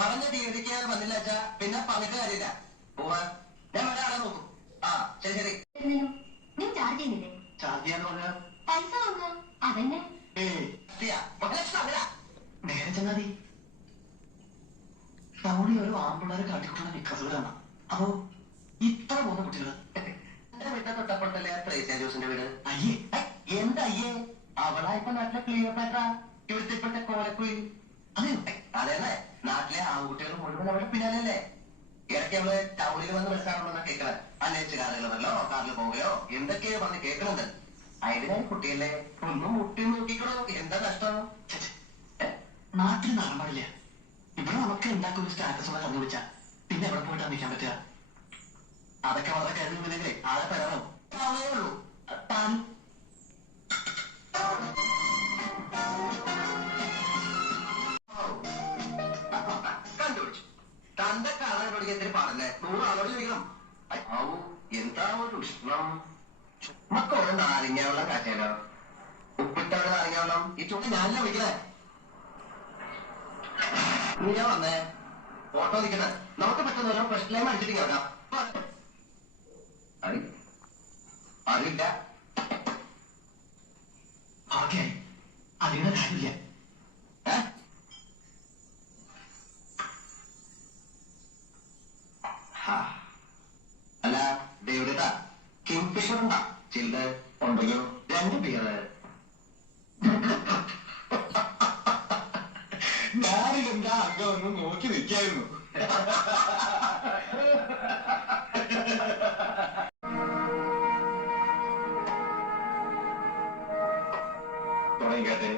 പറഞ്ഞ തീയതിക്ക് വന്നില്ല അച്ഛാ, പിന്നെ പറഞ്ഞിട്ട് കാര്യമില്ല. പോവാ, ഞാൻ ഒരാളെ നോക്കും. ആ ശരി ശരി. നീ ചാർജ് ചെയ്യുന്നില്ലേ? ചാർജ് ചെയ്യാന്ന് പറഞ്ഞാൽ പൈസ വാങ്ങാം. അതന്നെ. നേരെ ചെന്നാതി ടൗണിൽ ഒരു ആമ്പിള്ളേരെ കാട്ടിക്കൊണ്ടുള്ള വിക്രസുകളാണ്. അപ്പോ ഇത്ര പോകുന്ന കുട്ടികൾ എന്റെ വീട്ടിൽ തൊട്ടപ്പുറത്തല്ലേ ത്രേസ്യ ജോസിന്റെ വീട്. അയ്യേ എന്താ അയ്യേ, അവളാ ഇപ്പൊ നാട്ടിലെ ക്ലിയോപേട്ര, ഇവിടുത്തെ ഇപ്പോഴത്തെ കോലക്കുയിൽ. അതെയോ? അതല്ലേ, നാട്ടിലെ ആൺകുട്ടികൾ മുഴുവൻ അവിടെ പിന്നാലല്ലേ. ഇടയ്ക്ക് അവള് ടൗണിൽ വന്ന് മനസ്സിലാവുന്ന കേൾക്കണ അന്വേഷിച്ച കാറുകൾ വല്ലോ കാറിൽ പോവുകയോ എന്തൊക്കെയോ പറഞ്ഞ് കേൾക്കണുണ്ട്. അതിനായി കുട്ടിയല്ലേ, ഒന്നും മുട്ടി നോക്കിക്കണോ. എന്താ കഷ്ടം. നാട്ടിൽ നടൻ പാടില്ല. ഇവിടെ നമുക്ക് ഉണ്ടാക്കുന്ന സ്റ്റാറ്റസ് ഉള്ള കണ്ണു വിളിച്ചാ പിന്നെ എവിടെ പോയിട്ടാ നിൽക്കാൻ പറ്റുക. അതൊക്കെ വളരെ കഴിവില്ലെങ്കിലേ ആളെ തരാമോ ഉള്ളൂ. താൻ കണ്ടുപിടിച്ചു. തന്റെ കാണാൻ പഠിക്കത്തിന് പാടല്ലേ 100 ആളോട് ചോദിക്കണം. ആവൂ എന്താ ഒരു ഉഷ്ണം. മക്കോടെ നാരങ്ങ വെള്ളം കാച്ചാലോ. ഉപ്പിട്ടവരുടെ നാരങ്ങ വെള്ളം ഈ ചൂട് ഞാനല്ല വിളിക്കണേ. നീ ഞാൻ വന്നേ ഓട്ടോ നിൽക്കട്ടെ, നമുക്ക് പെട്ടെന്ന് ഓരോ പ്രശ്നം അടിച്ചിട്ട് കേൾക്കാം. അറിയില്ല. ഓക്കെ, അതിന്റെ കാര്യമില്ല. അല്ല ദേവിടേട്ടാ, കിങ് ഫിഷർ ഉണ്ടാ ചില്ല് ഉണ്ടല്ലോ 2 ബിയറ്. ഞാനിതെന്താ അങ്ക ഒന്ന് നോക്കി നിൽക്കായിരുന്നു. തുടങ്ങിക്കട്ടെ.